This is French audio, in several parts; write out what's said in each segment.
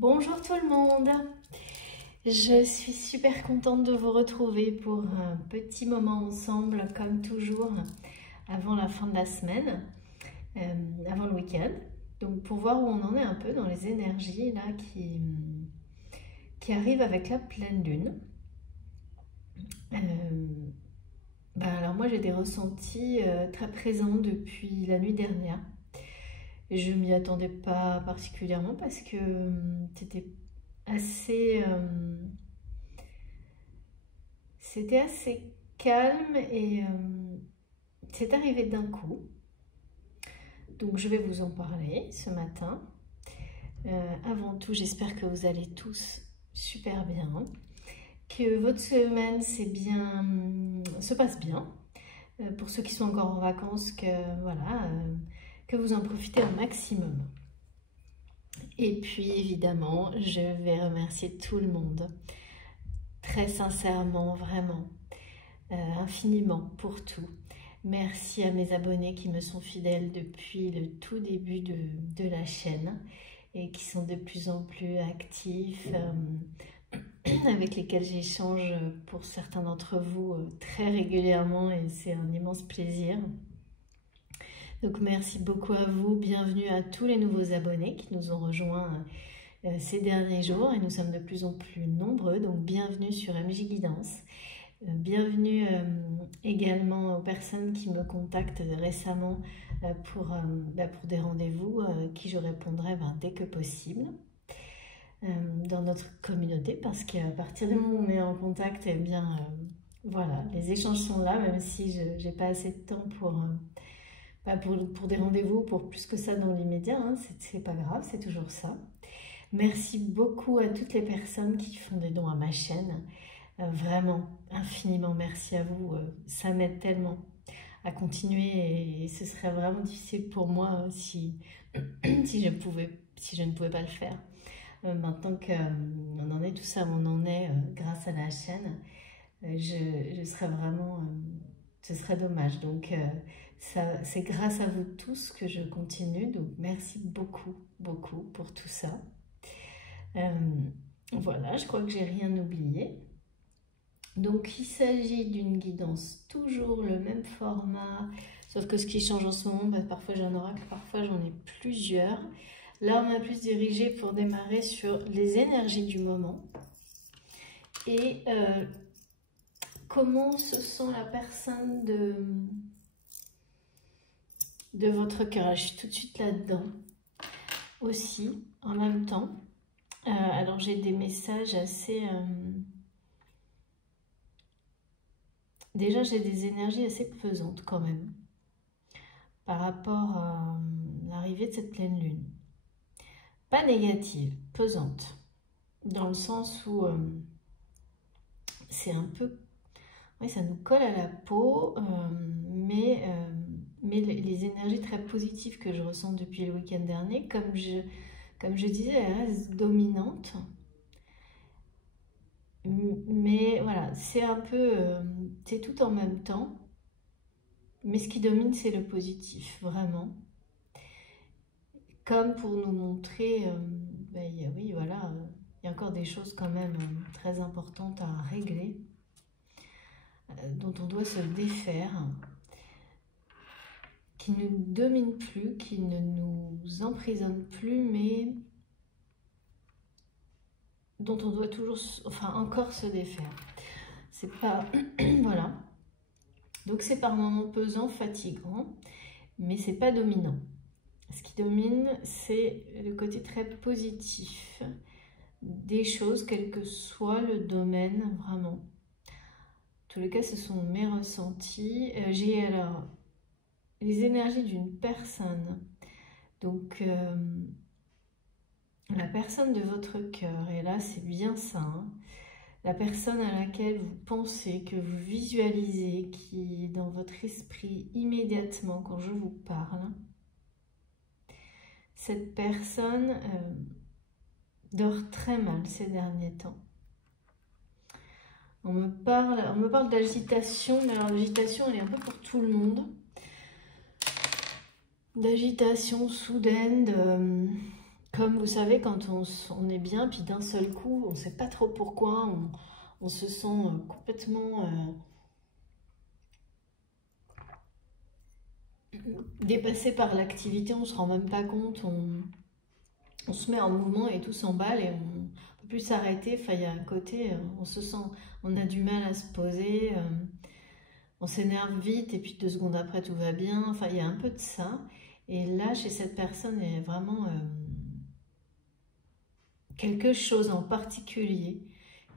Bonjour tout le monde, je suis super contente de vous retrouver pour un petit moment ensemble comme toujours avant la fin de la semaine, avant le week-end. Donc pour voir où on en est un peu dans les énergies là qui arrivent avec la pleine lune. Alors moi j'ai des ressentis très présents depuis la nuit dernière. Je m'y attendais pas particulièrement parce que c'était assez calme et c'est arrivé d'un coup. Donc je vais vous en parler ce matin. Avant tout, j'espère que vous allez tous super bien, que votre semaine se passe bien. Pour ceux qui sont encore en vacances, que vous en profitez au maximum. Et puis évidemment, je vais remercier tout le monde, très sincèrement, vraiment, infiniment pour tout. Merci à mes abonnés qui me sont fidèles depuis le tout début de la chaîne et qui sont de plus en plus actifs, avec lesquels j'échange pour certains d'entre vous très régulièrement et c'est un immense plaisir. Donc merci beaucoup à vous, bienvenue à tous les nouveaux abonnés qui nous ont rejoints ces derniers jours et nous sommes de plus en plus nombreux, donc bienvenue sur MJ Guidance. Bienvenue également aux personnes qui me contactent récemment pour des rendez-vous qui je répondrai dès que possible dans notre communauté, parce qu'à partir du moment où on est en contact, eh bien voilà, les échanges sont là, même si je n'ai pas assez de temps pour des rendez-vous, pour plus que ça dans l'immédiat, hein, c'est pas grave, c'est toujours ça. Merci beaucoup à toutes les personnes qui font des dons à ma chaîne. Vraiment, infiniment merci à vous. Ça m'aide tellement à continuer et ce serait vraiment difficile pour moi si je ne pouvais pas le faire. Maintenant qu'on en est tout ça, on en est grâce à la chaîne, je serais vraiment... ce serait dommage. Donc, c'est grâce à vous tous que je continue. Donc, merci beaucoup, beaucoup pour tout ça. Voilà, je crois que j'ai rien oublié. Donc, il s'agit d'une guidance, toujours le même format, sauf que ce qui change en ce moment, parfois j'ai un oracle, parfois j'en ai plusieurs. Là, on a plus dirigé pour démarrer sur les énergies du moment et comment se sent la personne de votre cœur. Je suis tout de suite là-dedans aussi, en même temps. Alors, j'ai des messages assez... Déjà, j'ai des énergies assez pesantes quand même par rapport à l'arrivée de cette pleine lune. Pas négative, pesante, dans le sens où c'est un peu... Oui, ça nous colle à la peau, mais les énergies très positives que je ressens depuis le week-end dernier, comme je disais, elles restent dominantes. Mais voilà, c'est un peu, c'est tout en même temps. Mais ce qui domine, c'est le positif, vraiment. Comme pour nous montrer, oui, voilà, il y a encore des choses quand même très importantes à régler, dont on doit se défaire, qui ne nous dominent plus, qui ne nous emprisonnent plus, mais dont on doit toujours, encore se défaire. C'est pas, voilà. Donc c'est par moments pesant, fatigant, mais c'est pas dominant. Ce qui domine, c'est le côté très positif des choses, quel que soit le domaine, vraiment. En tous les cas, ce sont mes ressentis. J'ai alors les énergies d'une personne. Donc, la personne de votre cœur, et là, c'est bien ça, hein. La personne à laquelle vous pensez, que vous visualisez, qui est dans votre esprit immédiatement quand je vous parle. Cette personne dort très mal ces derniers temps. On me parle d'agitation, mais alors l'agitation, elle est un peu pour tout le monde. D'agitation soudaine, comme vous savez, quand on est bien, puis d'un seul coup, on ne sait pas trop pourquoi, on se sent complètement dépassé par l'activité, on ne se rend même pas compte, on se met en mouvement et tout s'emballe et on ne peut plus s'arrêter. Enfin, il y a un côté, on se sent, on a du mal à se poser, on s'énerve vite et puis 2 secondes après tout va bien. Enfin, il y a un peu de ça. Et là, chez cette personne, il y a vraiment quelque chose en particulier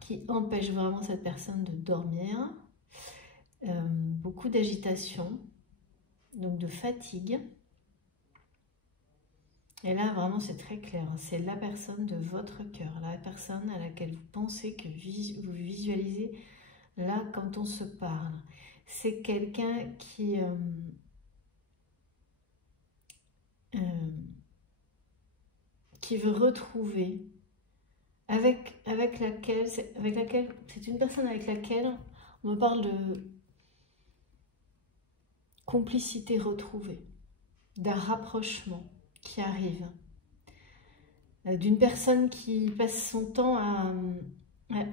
qui empêche vraiment cette personne de dormir. Beaucoup d'agitation, donc de fatigue. Et là, vraiment, c'est très clair. C'est la personne de votre cœur, la personne à laquelle vous pensez que vous visualisez là quand on se parle. C'est quelqu'un qui veut retrouver, avec laquelle, c'est une personne avec laquelle on me parle de complicité retrouvée, d'un rapprochement qui arrive, d'une personne qui passe son temps à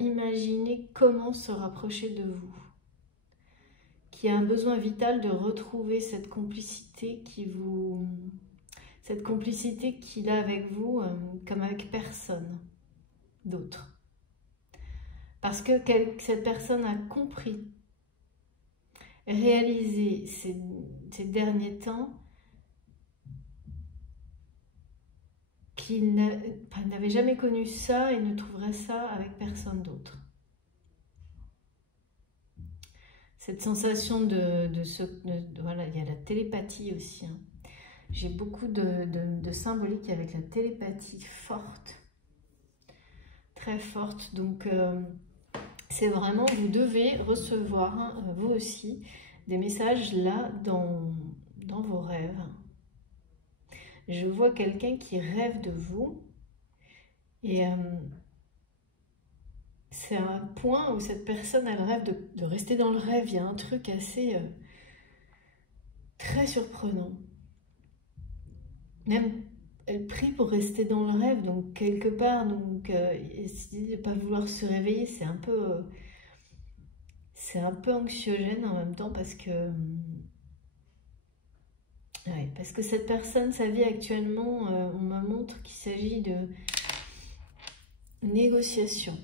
imaginer comment se rapprocher de vous, qui a un besoin vital de retrouver cette complicité qu'il a avec vous comme avec personne d'autre. Parce que cette personne a compris, réalisé ces derniers temps qu'il n'avait jamais connu ça et ne trouverait ça avec personne d'autre. Cette sensation voilà, il y a la télépathie aussi. Hein. J'ai beaucoup de symbolique avec la télépathie forte, très forte. Donc, c'est vraiment, vous devez recevoir, hein, vous aussi, des messages là dans vos rêves. Je vois quelqu'un qui rêve de vous et c'est un point où cette personne a le rêve de rester dans le rêve. Il y a un truc assez très surprenant. Même elle prie pour rester dans le rêve, donc quelque part, donc essayer de ne pas vouloir se réveiller, c'est un peu anxiogène en même temps parce que cette personne, sa vie actuellement, on me montre qu'il s'agit de négociation.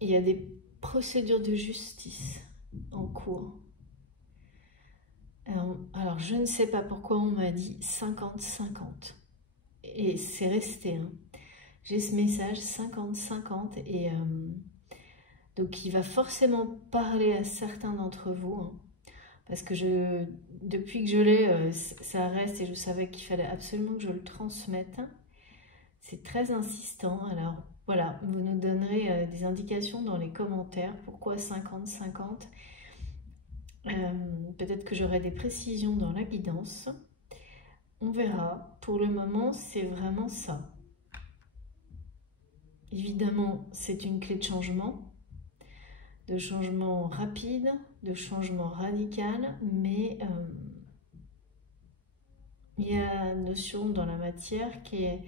Il y a des procédures de justice en cours. Alors, je ne sais pas pourquoi on m'a dit 50-50. Et c'est resté. Hein. J'ai ce message 50-50. Et donc, il va forcément parler à certains d'entre vous. Hein, parce que depuis que je l'ai, ça reste et je savais qu'il fallait absolument que je le transmette. C'est très insistant. Alors, voilà, vous nous donnerez des indications dans les commentaires. Pourquoi 50-50 ? Peut-être que j'aurai des précisions dans la guidance. On verra. Pour le moment, c'est vraiment ça. Évidemment, c'est une clé de changement rapide, de changement radical, mais il y a une notion dans la matière qui est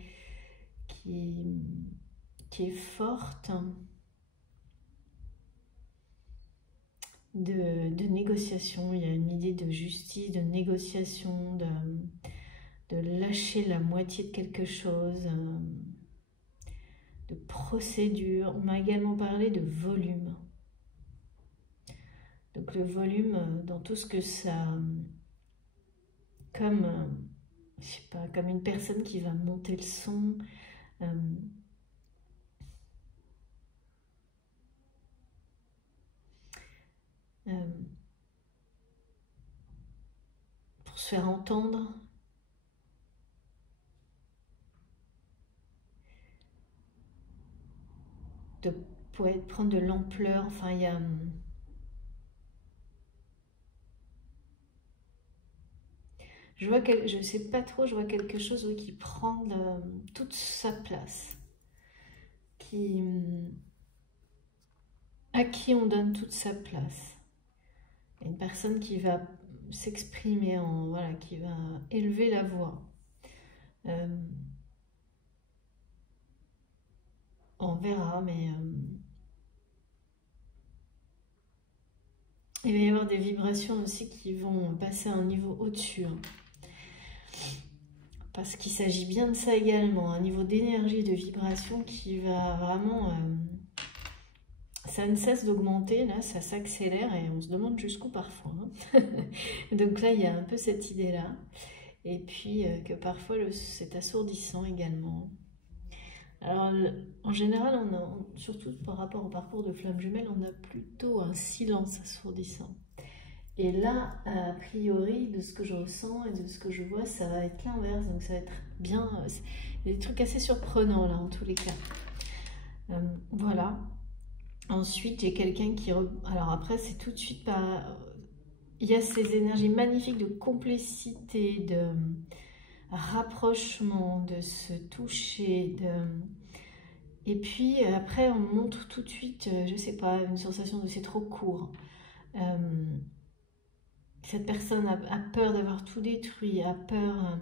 forte. De négociation, il y a une idée de justice, de négociation, de lâcher la moitié de quelque chose, de procédure. On m'a également parlé de volume. Donc le volume dans tout ce que ça... Comme, je sais pas, comme une personne qui va monter le son. Pour se faire entendre. Pour prendre de l'ampleur. Enfin, il y a... je sais pas trop, je vois quelque chose qui prend toute sa place. À qui on donne toute sa place. Une personne qui va s'exprimer, voilà, qui va élever la voix. on verra, mais il va y avoir des vibrations aussi qui vont passer à un niveau au-dessus. Hein. Parce qu'il s'agit bien de ça également, un niveau d'énergie, de vibration qui va vraiment... ça ne cesse d'augmenter, là, ça s'accélère et on se demande jusqu'où parfois. Hein. Donc là, il y a un peu cette idée-là. Et puis que parfois, c'est assourdissant également. Alors, en général, surtout par rapport au parcours de flamme jumelle, on a plutôt un silence assourdissant. Et là, a priori, de ce que je ressens et de ce que je vois, ça va être l'inverse. Donc ça va être bien... Il y a des trucs assez surprenants là, en tous les cas. Voilà. Ensuite, j'ai quelqu'un qui... Alors après, c'est tout de suite pas... Il y a ces énergies magnifiques de complicité, de rapprochement, de se toucher, et puis après, on montre tout de suite, je sais pas, une sensation de c'est trop court. Cette personne a peur d'avoir tout détruit, a peur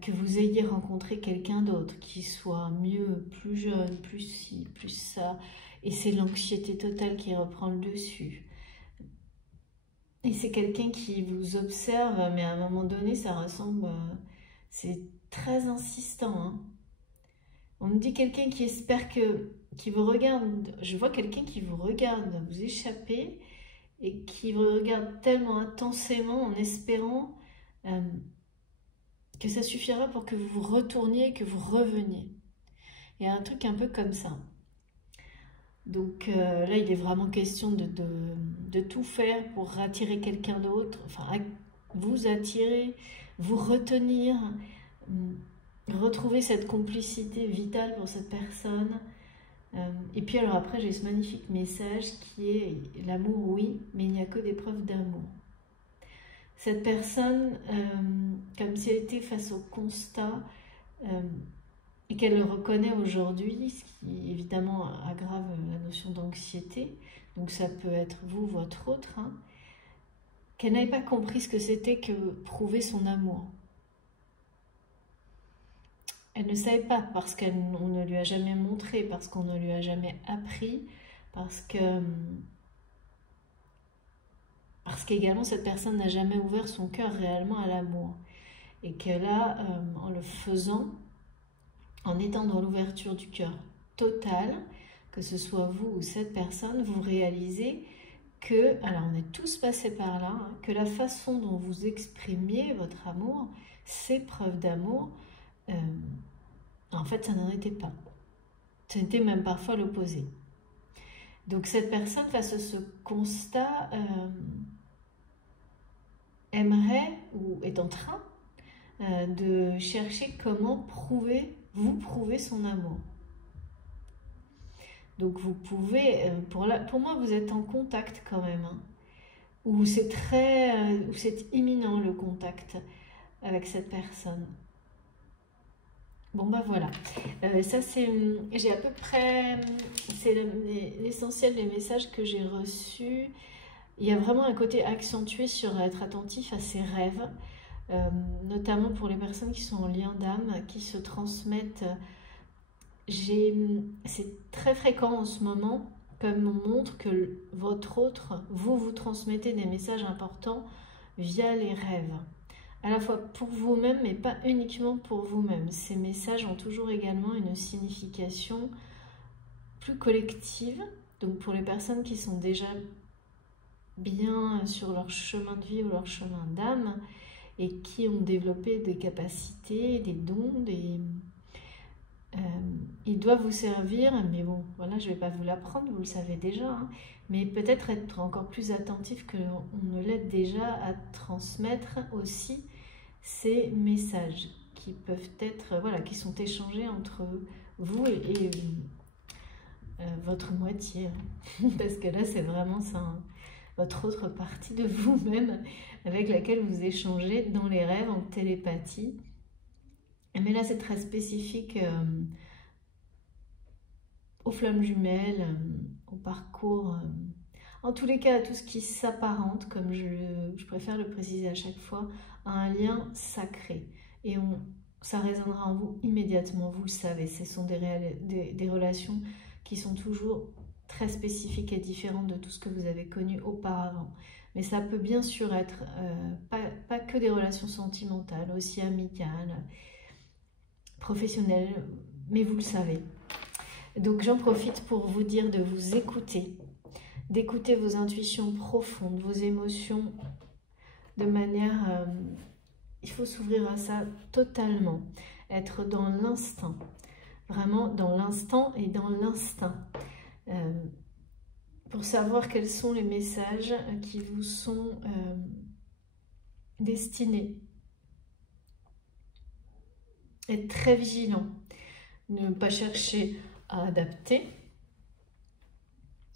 que vous ayez rencontré quelqu'un d'autre qui soit mieux, plus jeune, plus ci, plus ça. Et c'est l'anxiété totale qui reprend le dessus. Et c'est quelqu'un qui vous observe, mais à un moment donné, ça ressemble... c'est très insistant. Hein. On me dit quelqu'un qui espère qui vous regarde. Je vois quelqu'un qui vous regarde vous échapper et qui vous regarde tellement intensément en espérant que ça suffira pour que vous vous retourniez, que vous reveniez. Il y a un truc un peu comme ça. Donc là, il est vraiment question de tout faire pour attirer quelqu'un d'autre, enfin vous attirer, vous retenir, retrouver cette complicité vitale pour cette personne. Et puis alors après, j'ai ce magnifique message qui est l'amour, oui, mais il n'y a que des preuves d'amour. Cette personne, comme si elle était face au constat et qu'elle le reconnaît aujourd'hui, ce qui évidemment aggrave la notion d'anxiété, donc ça peut être vous, votre autre, hein, qu'elle n'avait pas compris ce que c'était que prouver son amour. Elle ne savait pas parce qu'on ne lui a jamais montré, parce qu'on ne lui a jamais appris, parce qu'également cette personne n'a jamais ouvert son cœur réellement à l'amour. Et que là, en le faisant, en étant dans l'ouverture du cœur totale, que ce soit vous ou cette personne, vous réalisez que, alors on est tous passés par là, hein, que la façon dont vous exprimiez votre amour, ces preuves d'amour, en fait ça n'en était pas. C'était même parfois l'opposé. Donc cette personne, face à ce constat, aimerait ou est en train de chercher comment vous prouver son amour. Donc vous pouvez, pour moi vous êtes en contact quand même, hein, où c'est imminent le contact avec cette personne. Bon bah voilà, ça j'ai à peu près, c'est l'essentiel des messages que j'ai reçus. Il y a vraiment un côté accentué sur être attentif à ses rêves, notamment pour les personnes qui sont en lien d'âme, qui se transmettent. C'est très fréquent en ce moment, comme on montre que votre autre, vous transmettez des messages importants via les rêves. À la fois pour vous-même, mais pas uniquement pour vous-même. Ces messages ont toujours également une signification plus collective. Donc pour les personnes qui sont déjà bien sur leur chemin de vie ou leur chemin d'âme et qui ont développé des capacités, des dons, ils doivent vous servir, mais bon, voilà, je ne vais pas vous l'apprendre, vous le savez déjà, hein, mais peut-être être encore plus attentif qu'on ne l'aide déjà à transmettre aussi ces messages qui peuvent être, voilà, qui sont échangés entre vous et votre moitié, hein. Parce que là, c'est vraiment ça, hein, votre autre partie de vous-même avec laquelle vous échangez dans les rêves en télépathie. Mais là, c'est très spécifique aux flammes jumelles, au parcours, en tous les cas, à tout ce qui s'apparente, comme je préfère le préciser à chaque fois, à un lien sacré. Et ça résonnera en vous immédiatement, vous le savez. Ce sont des relations qui sont toujours très spécifiques et différentes de tout ce que vous avez connu auparavant. Mais ça peut bien sûr être pas que des relations sentimentales, aussi amicales, professionnelles, mais vous le savez. Donc j'en profite pour vous dire de vous écouter, d'écouter vos intuitions profondes, vos émotions de manière... il faut s'ouvrir à ça totalement, être dans l'instinct, vraiment dans l'instant et dans l'instinct, pour savoir quels sont les messages qui vous sont destinés. Être très vigilant, ne pas chercher à adapter,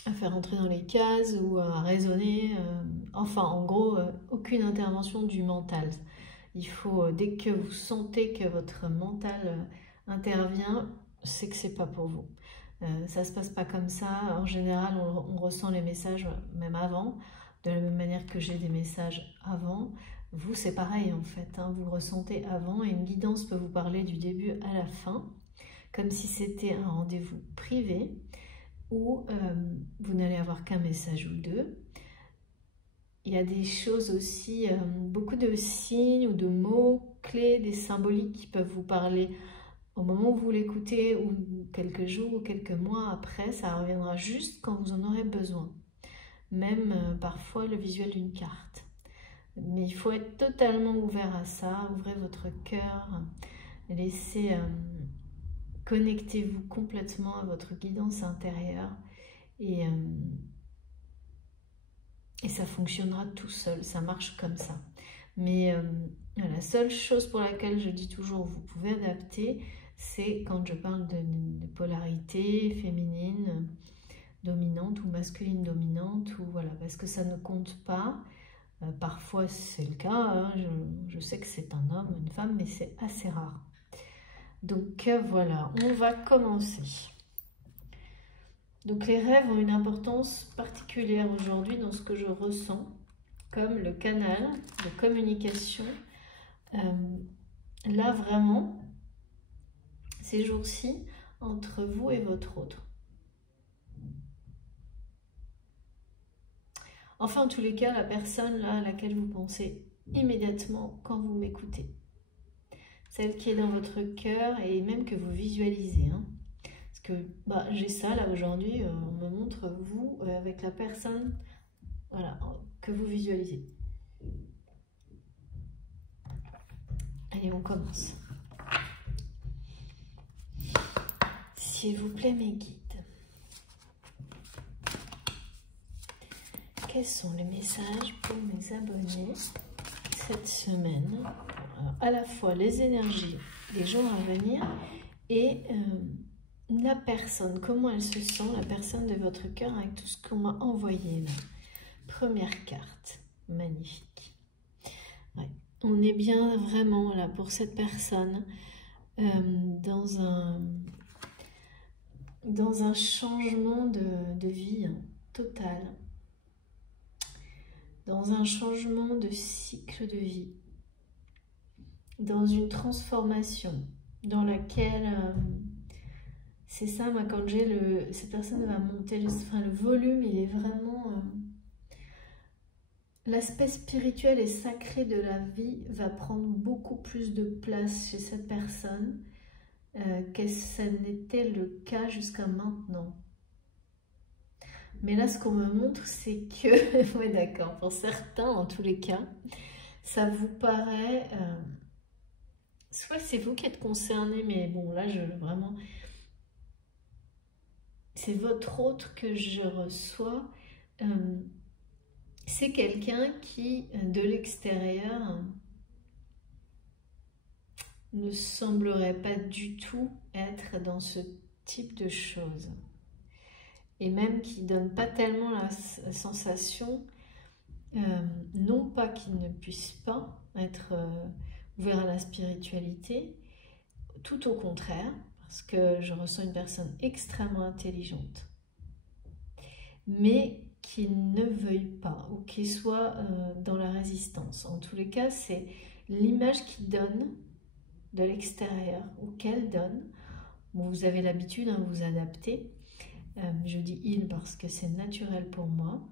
à faire entrer dans les cases ou à raisonner, enfin en gros, aucune intervention du mental. Il faut, dès que vous sentez que votre mental intervient, c'est que c'est pas pour vous. Ça se passe pas comme ça. En général, on ressent les messages même avant, de la même manière que j'ai des messages avant. Vous, c'est pareil en fait, hein, vous ressentez avant et une guidance peut vous parler du début à la fin, comme si c'était un rendez-vous privé où vous n'allez avoir qu'un message ou deux. Il y a des choses aussi, beaucoup de signes ou de mots clés, des symboliques qui peuvent vous parler au moment où vous l'écoutez ou quelques jours ou quelques mois après. Ça reviendra juste quand vous en aurez besoin. Même parfois le visuel d'une carte. Mais il faut être totalement ouvert à ça. Ouvrez votre cœur, laissez, connectez-vous complètement à votre guidance intérieure et ça fonctionnera tout seul, ça marche comme ça. Mais la seule chose pour laquelle je dis toujours vous pouvez adapter, c'est quand je parle de polarité féminine dominante ou masculine dominante, ou voilà, parce que ça ne compte pas. Parfois c'est le cas, hein, je sais que c'est un homme, une femme, mais c'est assez rare. Donc voilà, on va commencer. Donc les rêves ont une importance particulière aujourd'hui dans ce que je ressens comme le canal de communication. Là vraiment, ces jours-ci, entre vous et votre autre. Enfin, en tous les cas, la personne là, à laquelle vous pensez immédiatement quand vous m'écoutez. Celle qui est dans votre cœur et même que vous visualisez. Hein. Parce que bah, j'ai ça là aujourd'hui, on me montre vous avec la personne voilà, que vous visualisez. Allez, on commence. S'il vous plaît, mes guides. Quels sont les messages pour mes abonnés cette semaine? Alors, à la fois les énergies des jours à venir et la personne, comment elle se sent, la personne de votre cœur avec tout ce qu'on m'a envoyé là. Première carte, magnifique. Ouais. On est bien vraiment là pour cette personne dans un changement de vie total. Dans un changement de cycle de vie, dans une transformation dans laquelle, c'est ça, moi, quand j'ai cette personne va monter, le volume, il est vraiment, l'aspect spirituel et sacré de la vie va prendre beaucoup plus de place chez cette personne que ça n'était le cas jusqu'à maintenant. Mais là, ce qu'on me montre, c'est que, ouais, d'accord, pour certains, en tous les cas, ça vous paraît... soit c'est vous qui êtes concerné, mais bon, là, vraiment... C'est votre autre que je reçois. C'est quelqu'un qui, de l'extérieur, ne semblerait pas du tout être dans ce type de choses. Et même qui ne donne pas tellement la sensation, non pas qu'il ne puisse pas être ouvert à la spiritualité, tout au contraire, parce que je ressens une personne extrêmement intelligente, mais qui ne veuille pas, ou qui soit dans la résistance. En tous les cas, c'est l'image qu'il donne de l'extérieur ou qu'elle donne. Bon, vous avez l'habitude, hein, vous adaptez. Je dis il parce que c'est naturel pour moi.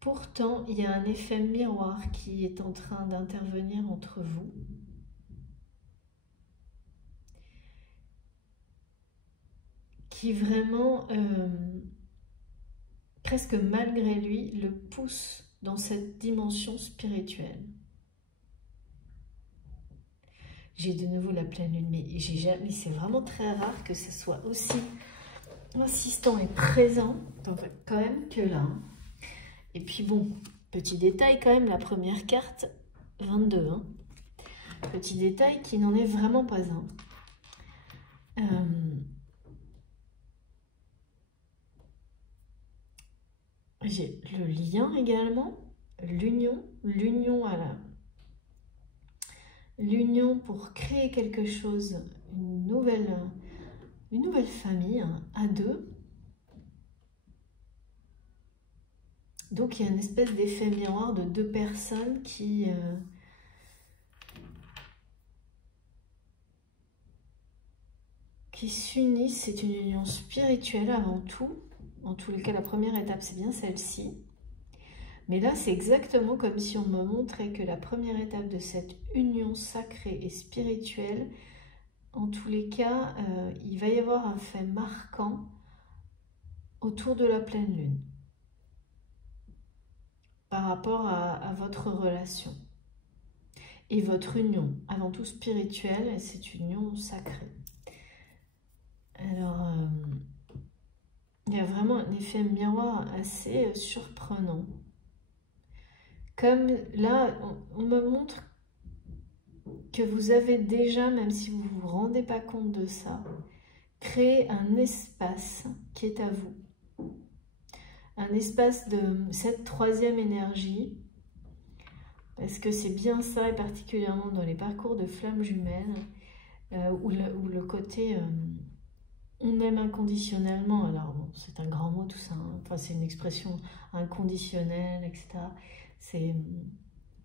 Pourtant, il y a un effet miroir qui est en train d'intervenir entre vous. Qui vraiment, presque malgré lui, le pousse dans cette dimension spirituelle. J'ai de nouveau la pleine lune, mais c'est vraiment très rare que ce soit aussi insistant et présent, quand même, que là. Et puis bon, petit détail quand même, la première carte, 22. Hein. Petit détail qui n'en est vraiment pas un. J'ai le lien également, l'union à la... L'union pour créer quelque chose, une nouvelle famille, hein, à deux. Donc il y a une espèce d'effet miroir de deux personnes qui s'unissent. C'est une union spirituelle avant tout. En tous les cas, la première étape, c'est bien celle-ci. Mais là, c'est exactement comme si on me montrait que la première étape de cette union sacrée et spirituelle, en tous les cas, il va y avoir un fait marquant autour de la pleine lune par rapport à votre relation et votre union, avant tout spirituelle, et cette union sacrée. Alors, il y a vraiment un effet miroir assez surprenant. Comme là, on me montre que vous avez déjà, même si vous ne vous rendez pas compte de ça, créé un espace qui est à vous. Un espace de cette troisième énergie, parce que c'est bien ça, et particulièrement dans les parcours de flammes jumelles, où le côté... on aime inconditionnellement, alors bon, c'est un grand mot tout ça, hein. Enfin, c'est une expression inconditionnelle, etc.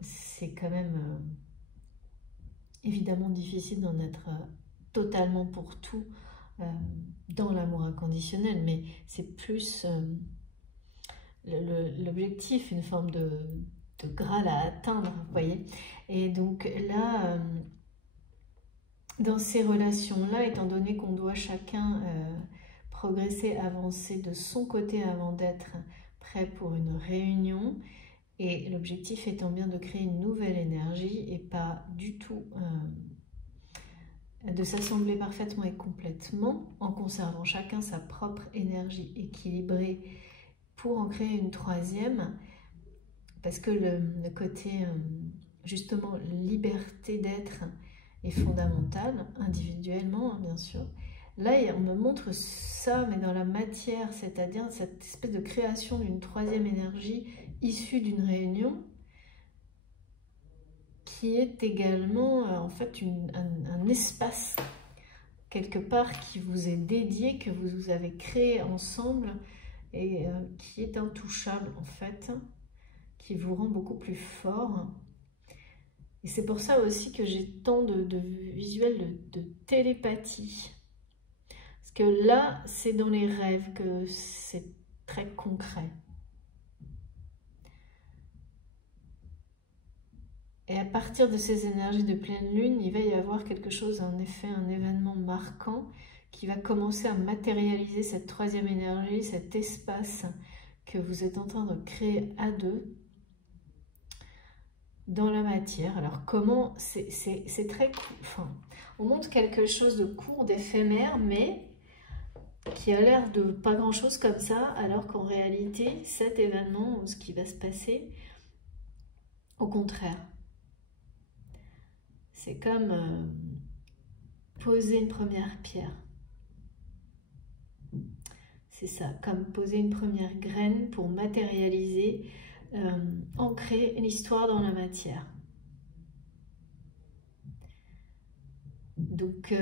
C'est quand même évidemment difficile d'en être totalement pour tout dans l'amour inconditionnel, mais c'est plus l'objectif, une forme de Graal à atteindre, vous voyez. Et donc là... dans ces relations-là, étant donné qu'on doit chacun progresser, avancer de son côté avant d'être prêt pour une réunion, et l'objectif étant bien de créer une nouvelle énergie et pas du tout de s'assembler parfaitement et complètement en conservant chacun sa propre énergie équilibrée pour en créer une troisième, parce que le côté justement liberté d'être est fondamentale, individuellement, hein, bien sûr. Là, on me montre ça, mais dans la matière, c'est-à-dire cette espèce de création d'une troisième énergie issue d'une réunion, qui est également, en fait, un espace, quelque part, qui vous est dédié, que vous avez créé ensemble, et qui est intouchable, en fait, qui vous rend beaucoup plus fort. Et c'est pour ça aussi que j'ai tant de visuels de télépathie. Parce que là, c'est dans les rêves que c'est très concret. Et à partir de ces énergies de pleine lune, il va y avoir quelque chose, en effet, un événement marquant qui va commencer à matérialiser cette troisième énergie, cet espace que vous êtes en train de créer à deux dans la matière. Alors comment, c'est très court, enfin, on montre quelque chose de court, d'éphémère, mais qui a l'air de pas grand chose comme ça, alors qu'en réalité, cet événement, ou ce qui va se passer, au contraire, c'est comme poser une première pierre. C'est ça, comme poser une première graine pour matérialiser, ancrer l'histoire dans la matière. Donc,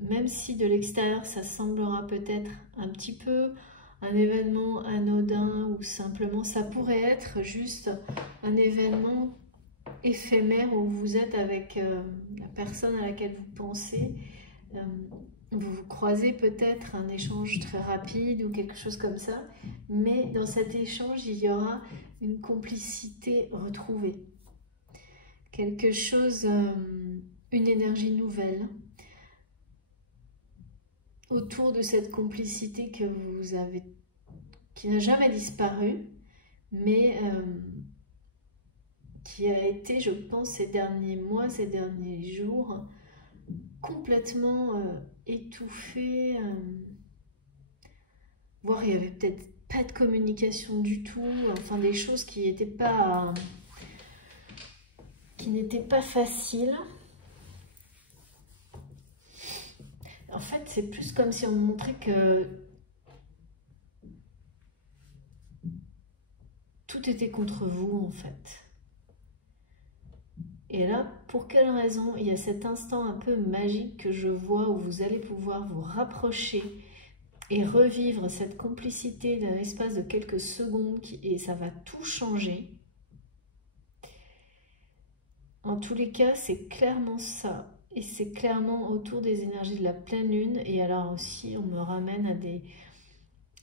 même si de l'extérieur, ça semblera peut-être un petit peu un événement anodin ou simplement, ça pourrait être juste un événement éphémère où vous êtes avec la personne à laquelle vous pensez. Vous vous croisez peut-être, un échange très rapide ou quelque chose comme ça, mais dans cet échange, il y aura une complicité retrouvée. Quelque chose, une énergie nouvelle autour de cette complicité que vous avez, qui n'a jamais disparu, mais qui a été, je pense, ces derniers mois, ces derniers jours, complètement étouffée, voire il n'y avait peut-être pas de communication du tout, enfin des choses qui n'étaient pas faciles. En fait, c'est plus comme si on me montrait que tout était contre vous, en fait. Et là, pour quelle raison? Il y a cet instant un peu magique que je vois où vous allez pouvoir vous rapprocher et revivre cette complicité d'un espace de quelques secondes et ça va tout changer. En tous les cas, c'est clairement ça. Et c'est clairement autour des énergies de la pleine lune. Et alors aussi, on me ramène à des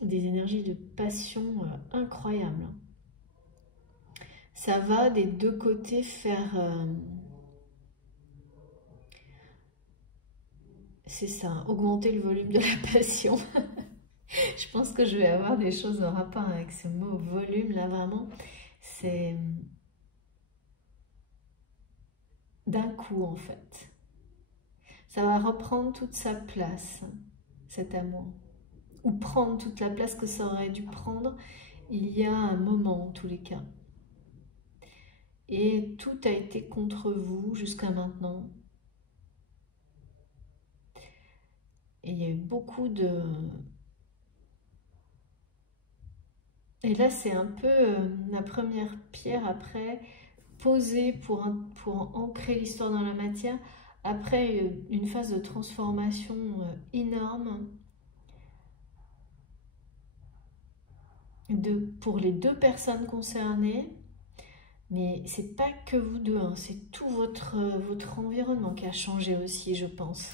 énergies de passion incroyables. Ça va des deux côtés faire... c'est ça, augmenter le volume de la passion. Je pense que je vais avoir des choses en rapport avec ce mot volume. Là, vraiment, c'est d'un coup, en fait. Ça va reprendre toute sa place, cet amour. Ou prendre toute la place que ça aurait dû prendre il y a un moment, en tous les cas. Et tout a été contre vous jusqu'à maintenant. Et il y a eu beaucoup de... Et là, c'est un peu la première pierre après, posée pour ancrer l'histoire dans la matière, après une phase de transformation énorme pour les deux personnes concernées. Mais c'est pas que vous deux, hein, c'est tout votre environnement qui a changé aussi, je pense.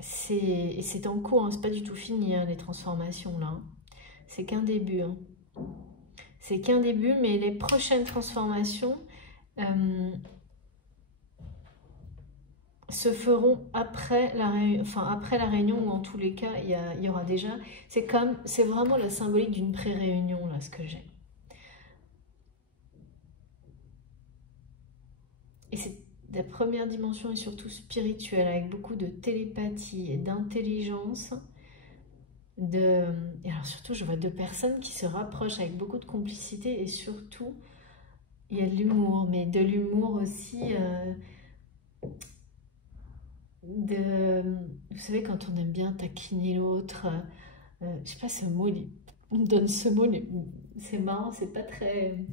C'est en cours, hein, c'est pas du tout fini, hein, les transformations là. C'est qu'un début. Hein. C'est qu'un début, mais les prochaines transformations se feront après la réunion, ou en tous les cas, il y aura déjà... C'est vraiment la symbolique d'une pré-réunion, là, ce que j'ai. Et c'est la première dimension est surtout spirituelle, avec beaucoup de télépathie et d'intelligence. Et alors surtout, je vois deux personnes qui se rapprochent avec beaucoup de complicité et surtout, il y a de l'humour, mais de l'humour aussi... vous savez, quand on aime bien taquiner l'autre, je sais pas, ce mot, on me donne ce mot, c'est marrant, c'est pas très...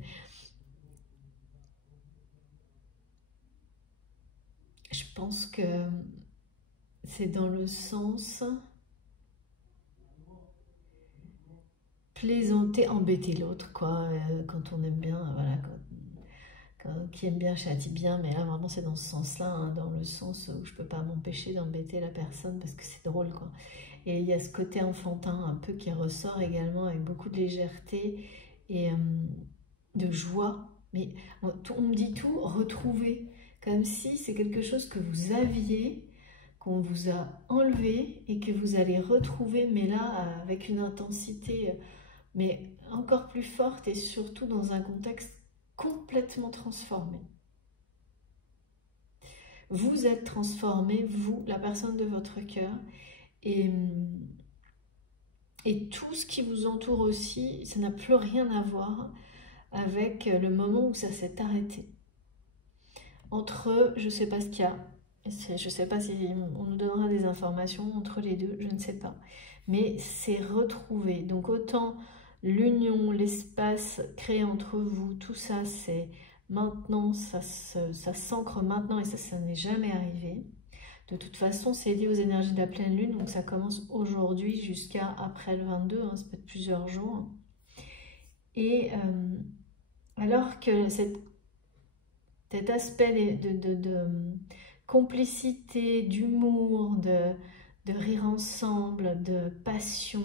Je pense que c'est dans le sens plaisanter, embêter l'autre, quoi, quand on aime bien, voilà, qui aime bien châtie bien, mais là vraiment c'est dans ce sens-là, hein, dans le sens où je peux pas m'empêcher d'embêter la personne parce que c'est drôle, quoi. Et il y a ce côté enfantin un peu qui ressort également avec beaucoup de légèreté et de joie. Mais on me dit tout, retrouver, comme si c'est quelque chose que vous aviez, qu'on vous a enlevé et que vous allez retrouver, mais là avec une intensité mais encore plus forte et surtout dans un contexte complètement transformé. Vous êtes transformé, vous, la personne de votre cœur, et tout ce qui vous entoure aussi, ça n'a plus rien à voir avec le moment où ça s'est arrêté. Entre eux, je ne sais pas ce qu'il y a, je ne sais pas si on nous donnera des informations entre les deux, je ne sais pas, mais c'est retrouvé. Donc autant l'union, l'espace créé entre vous, tout ça, c'est maintenant, ça s'ancre maintenant et ça n'est jamais arrivé. De toute façon, c'est lié aux énergies de la pleine lune, donc ça commence aujourd'hui jusqu'à après le 22, hein, ça peut être plusieurs jours. Et Alors que cet aspect de complicité, d'humour, de rire ensemble, de passion,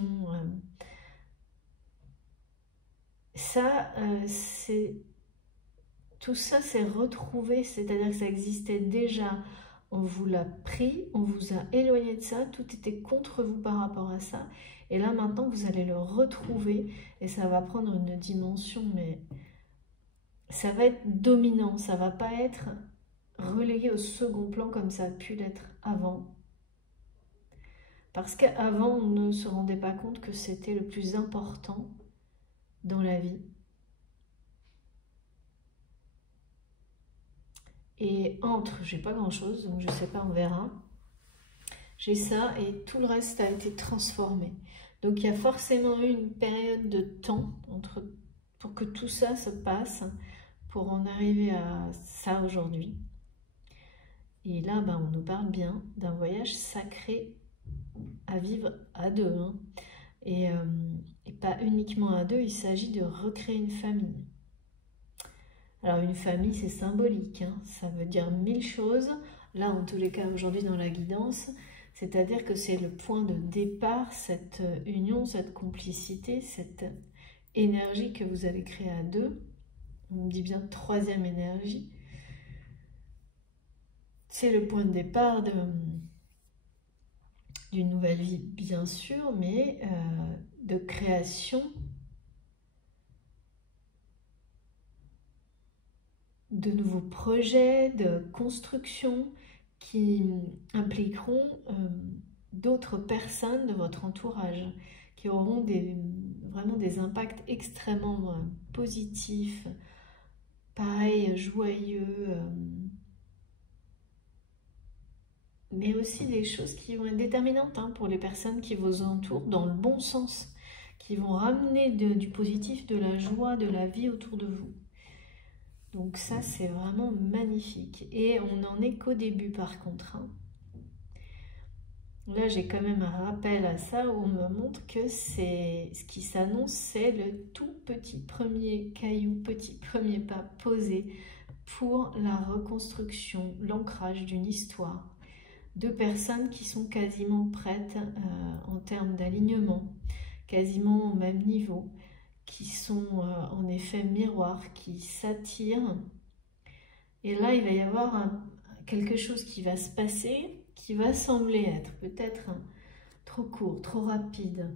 tout ça s'est retrouvé, c'est-à-dire que ça existait déjà. On vous l'a pris, on vous a éloigné de ça, tout était contre vous par rapport à ça. Et là, maintenant, vous allez le retrouver et ça va prendre une dimension, mais ça va être dominant, ça va pas être relégué au second plan comme ça a pu l'être avant. Parce qu'avant, on ne se rendait pas compte que c'était le plus important dans la vie. Et entre, j'ai pas grand chose, donc je sais pas, on verra. J'ai ça et tout le reste a été transformé. Donc il y a forcément eu une période de temps pour que tout ça se passe, pour en arriver à ça aujourd'hui. Et là, ben, on nous parle bien d'un voyage sacré à vivre à deux. Hein. Et pas uniquement à deux, il s'agit de recréer une famille. Alors une famille, c'est symbolique, hein. Ça veut dire 1000 choses. Là, en tous les cas, aujourd'hui dans la guidance, c'est-à-dire que c'est le point de départ, cette union, cette complicité, cette énergie que vous allez créer à deux. On me dit bien troisième énergie. C'est le point de départ d'une nouvelle vie, bien sûr, mais de création de nouveaux projets, de construction qui impliqueront d'autres personnes de votre entourage, qui auront vraiment des impacts extrêmement positifs, pareil, joyeux, mais aussi des choses qui vont être déterminantes hein, pour les personnes qui vous entourent dans le bon sens, qui vont ramener du positif, de la joie, de la vie autour de vous. Donc ça, c'est vraiment magnifique. Et on n'en est qu'au début par contre. Hein. Là, j'ai quand même un rappel à ça où on me montre que ce qui s'annonce, c'est le tout petit premier caillou, petit premier pas posé pour la reconstruction, l'ancrage d'une histoire. Deux personnes qui sont quasiment prêtes en termes d'alignement, quasiment au même niveau, qui sont en effet miroirs, qui s'attirent. Et là, il va y avoir quelque chose qui va se passer, qui va sembler être peut-être trop court, trop rapide,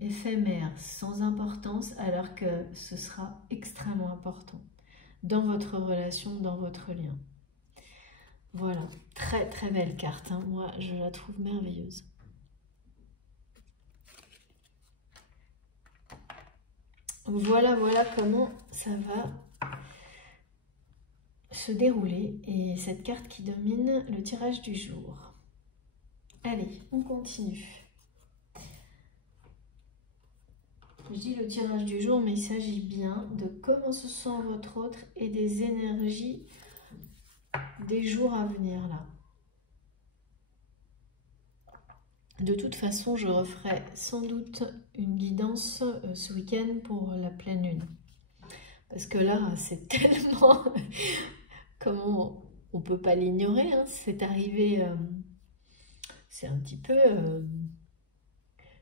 éphémère, sans importance, alors que ce sera extrêmement important dans votre relation, dans votre lien. Voilà, très très belle carte, hein. Moi je la trouve merveilleuse. Voilà comment ça va se dérouler et cette carte qui domine le tirage du jour. Allez, on continue. Je dis le tirage du jour, mais il s'agit bien de comment se sent votre autre et des énergies des jours à venir là. De toute façon, je referai sans doute une guidance ce week-end pour la pleine lune. Parce que là, c'est tellement... Comment on ne peut pas l'ignorer, hein, c'est arrivé... c'est un petit peu...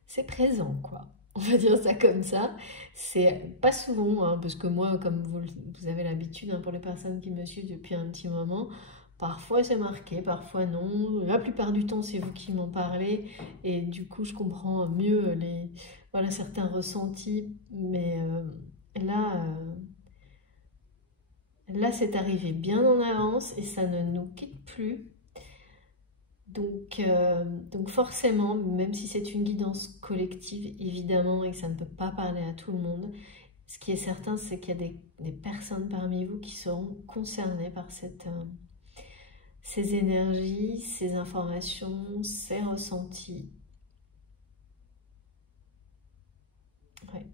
c'est présent, quoi. On va dire ça comme ça. C'est pas souvent, hein, parce que moi, comme vous avez l'habitude, hein, pour les personnes qui me suivent depuis un petit moment, parfois c'est marqué, parfois non. La plupart du temps, c'est vous qui m'en parlez. Et du coup, je comprends mieux voilà, certains ressentis. Mais là, c'est arrivé bien en avance et ça ne nous quitte plus. Donc forcément, même si c'est une guidance collective, évidemment, et que ça ne peut pas parler à tout le monde, ce qui est certain, c'est qu'il y a des personnes parmi vous qui seront concernées par ces énergies, ces informations, ces ressentis. Ouais.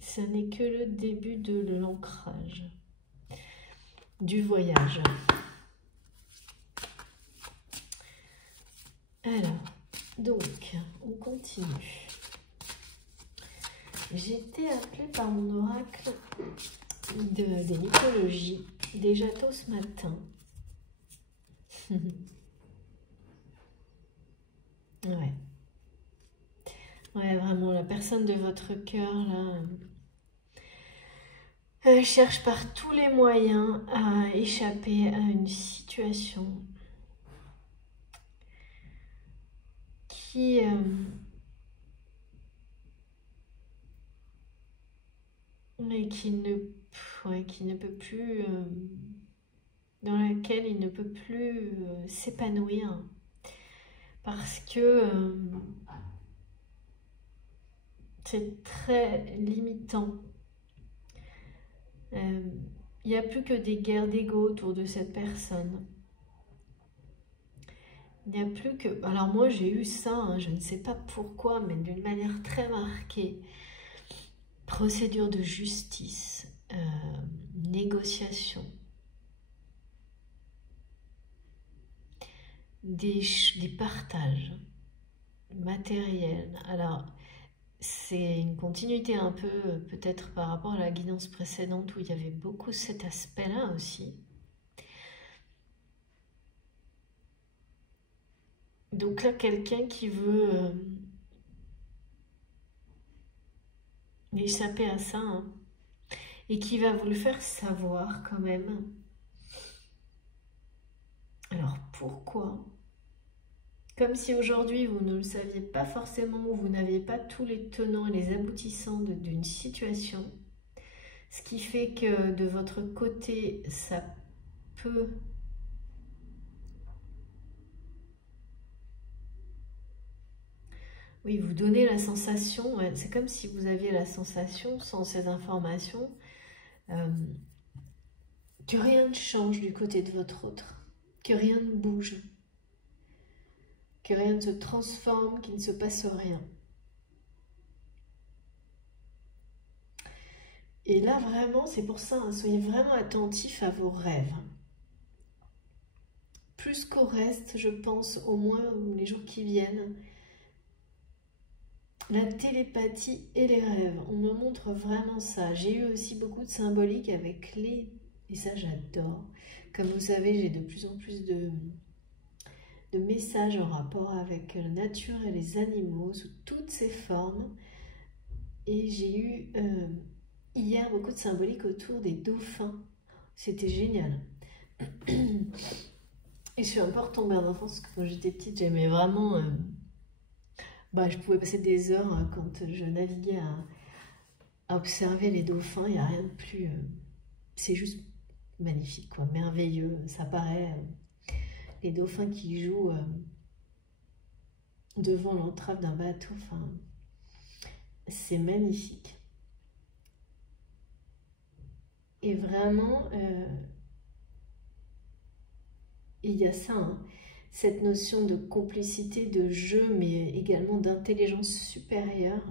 Ce n'est que le début de l'ancrage, du voyage. Alors, donc, on continue. J'ai été appelée par mon oracle des mythologies, déjà tôt ce matin. Ouais. Ouais, vraiment, la personne de votre cœur, là, cherche par tous les moyens à échapper à une situation qui ne peut plus, dans laquelle il ne peut plus s'épanouir parce que c'est très limitant. Il n'y a plus que des guerres d'ego autour de cette personne. Il n'y a plus que... Alors moi j'ai eu ça, hein, je ne sais pas pourquoi, mais d'une manière très marquée. Procédure de justice, négociation, des partages matériels. Alors, c'est une continuité un peu peut-être par rapport à la guidance précédente où il y avait beaucoup cet aspect-là aussi. Donc là, quelqu'un qui veut échapper à ça, hein, et qui va vous le faire savoir quand même. Alors pourquoi ? Comme si aujourd'hui vous ne le saviez pas forcément ou vous n'aviez pas tous les tenants et les aboutissants d'une situation. Ce qui fait que de votre côté, ça peut... Oui, vous donner la sensation, ouais, c'est comme si vous aviez la sensation, sans ces informations, que rien ne change du côté de votre autre, que rien ne bouge, que rien ne se transforme, qu'il ne se passe rien. Et là, vraiment, c'est pour ça, hein, soyez vraiment attentifs à vos rêves. Plus qu'au reste, je pense, au moins les jours qui viennent, la télépathie et les rêves, on me montre vraiment ça. J'ai eu aussi beaucoup de symbolique avec les... Et ça, j'adore. Comme vous savez, j'ai de plus en plus de messages en rapport avec la nature et les animaux sous toutes ces formes. Et j'ai eu hier beaucoup de symbolique autour des dauphins. C'était génial. Et je suis un peu retombée en enfance parce que quand j'étais petite, j'aimais vraiment... je pouvais passer des heures quand je naviguais à observer les dauphins. Il n'y a rien de plus... c'est juste magnifique, quoi, merveilleux. Ça paraît... les dauphins qui jouent devant l'entrave d'un bateau, enfin... c'est magnifique. Et vraiment... il y a ça, hein, cette notion de complicité, de jeu, mais également d'intelligence supérieure,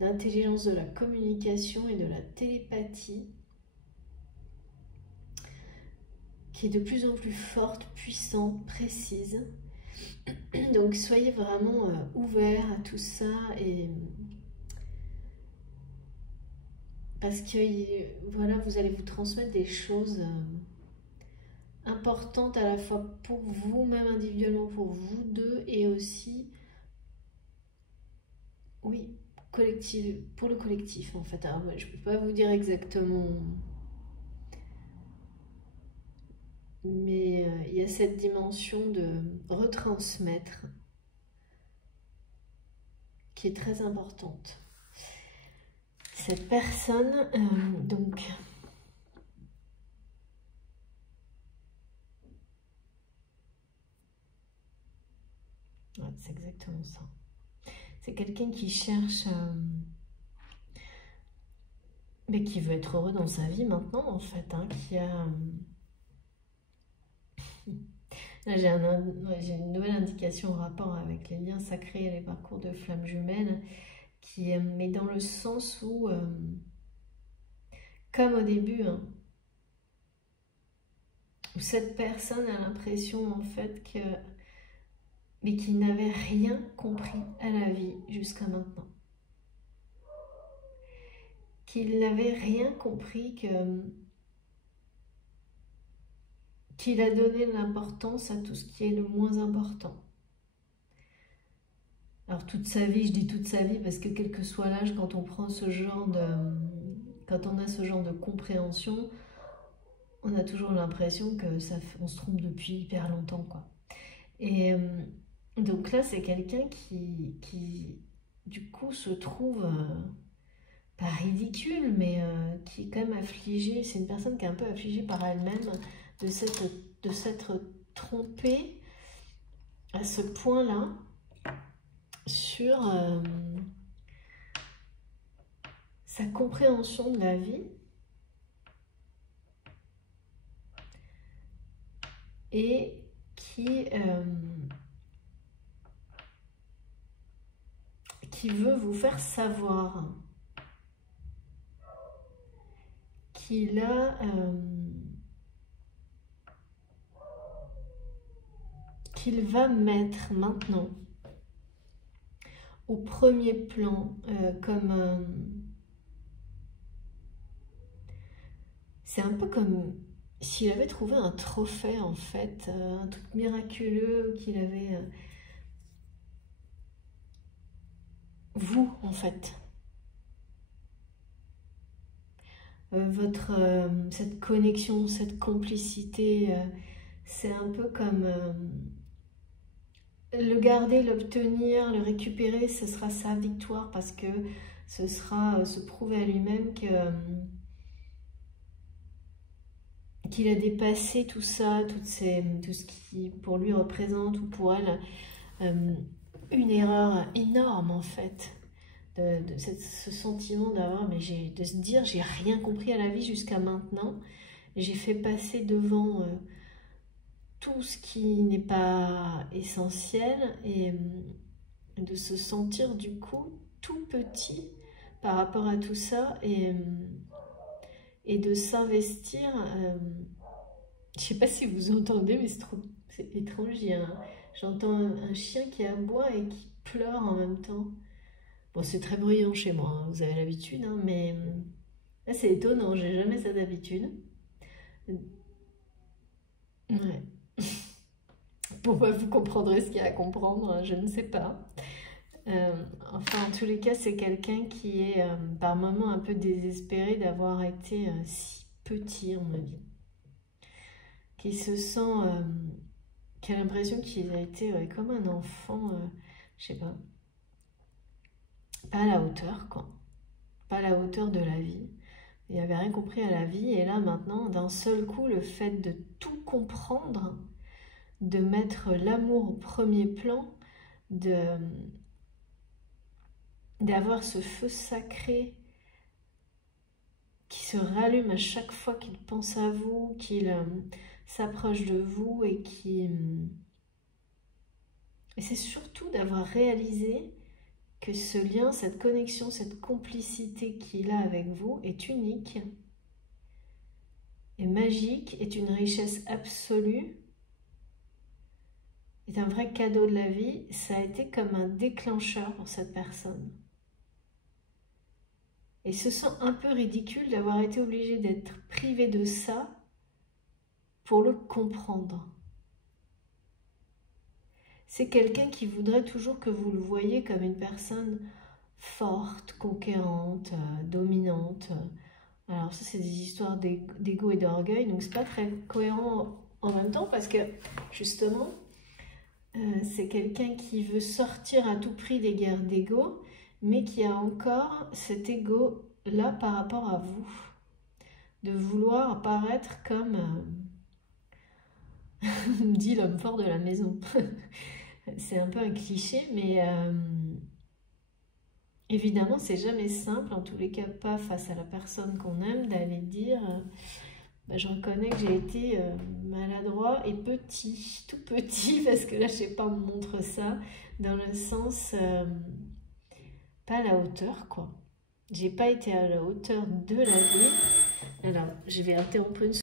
d'intelligence de la communication et de la télépathie, qui est de plus en plus forte, puissante, précise. Donc soyez vraiment ouverts à tout ça, et parce que voilà, vous allez vous transmettre des choses importante à la fois pour vous-même individuellement, pour vous deux, et aussi, oui, collective, pour le collectif en fait. Alors, je ne peux pas vous dire exactement, mais il y a cette dimension de retransmettre qui est très importante. Cette personne, donc... Ouais, c'est exactement ça. C'est quelqu'un qui cherche, mais qui veut être heureux dans sa vie maintenant, en fait, hein, qui a... Là, j'ai une nouvelle indication en rapport avec les liens sacrés et les parcours de flammes jumelles, mais dans le sens où, comme au début, hein, où cette personne a l'impression, en fait, mais qu'il n'avait rien compris à la vie jusqu'à maintenant. qu'il n'avait rien compris, qu'il a donné de l'importance à tout ce qui est le moins important. Alors toute sa vie, je dis toute sa vie parce que quel que soit l'âge, quand on prend ce genre quand on a ce genre de compréhension, on a toujours l'impression que on se trompe depuis hyper longtemps, quoi. Et donc là, c'est quelqu'un qui du coup se trouve pas ridicule, mais qui est quand même affligée. C'est une personne qui est un peu affligée par elle-même de s'être trompée à ce point-là sur sa compréhension de la vie et qui veut vous faire savoir qu'il va mettre maintenant au premier plan c'est un peu comme s'il avait trouvé un trophée en fait, un truc miraculeux qu'il avait vous en fait. Cette connexion, cette complicité, c'est un peu comme le garder, l'obtenir, le récupérer, ce sera sa victoire parce que ce sera se prouver à lui-même qu'il a dépassé tout ça, tout ce qui pour lui représente ou pour elle une erreur énorme en fait. Ce sentiment de se dire j'ai rien compris à la vie jusqu'à maintenant, j'ai fait passer devant tout ce qui n'est pas essentiel et de se sentir du coup tout petit par rapport à tout ça et de s'investir. Je sais pas si vous entendez, mais c'est étrange. J'entends un chien qui aboie et qui pleure en même temps. Bon, c'est très bruyant chez moi, hein, vous avez l'habitude, hein, mais là c'est étonnant, j'ai jamais ça d'habitude. Ouais. Bon, bah, vous comprendrez ce qu'il y a à comprendre, hein, je ne sais pas. Enfin, en tous les cas, c'est quelqu'un qui est par moments un peu désespéré d'avoir été si petit, on me dit. Qui se sent, qui a l'impression qu'il a été comme un enfant, je sais pas à la hauteur, quoi. Pas à la hauteur de la vie. Il n'avait rien compris à la vie. Et là, maintenant, d'un seul coup, le fait de tout comprendre, de mettre l'amour au premier plan, d'avoir ce feu sacré qui se rallume à chaque fois qu'il pense à vous, qu'il s'approche de vous et et c'est surtout d'avoir réalisé que ce lien, cette connexion, cette complicité qu'il a avec vous est unique, est magique, est une richesse absolue, est un vrai cadeau de la vie. Ça a été comme un déclencheur pour cette personne. Et se sent un peu ridicule d'avoir été obligé d'être privé de ça pour le comprendre. C'est quelqu'un qui voudrait toujours que vous le voyiez comme une personne forte, conquérante, dominante. Alors ça, c'est des histoires d'ego et d'orgueil, donc c'est pas très cohérent en même temps parce que justement, c'est quelqu'un qui veut sortir à tout prix des guerres d'ego, mais qui a encore cet ego-là par rapport à vous, de vouloir apparaître comme, dit l'homme fort de la maison. C'est un peu un cliché, mais évidemment, c'est jamais simple, en tous les cas pas face à la personne qu'on aime, d'aller dire bah, je reconnais que j'ai été maladroit et petit, tout petit, parce que là, je sais pas, on me montre ça, dans le sens pas à la hauteur, quoi. J'ai pas été à la hauteur de la vie. Alors, je vais interrompre une seconde.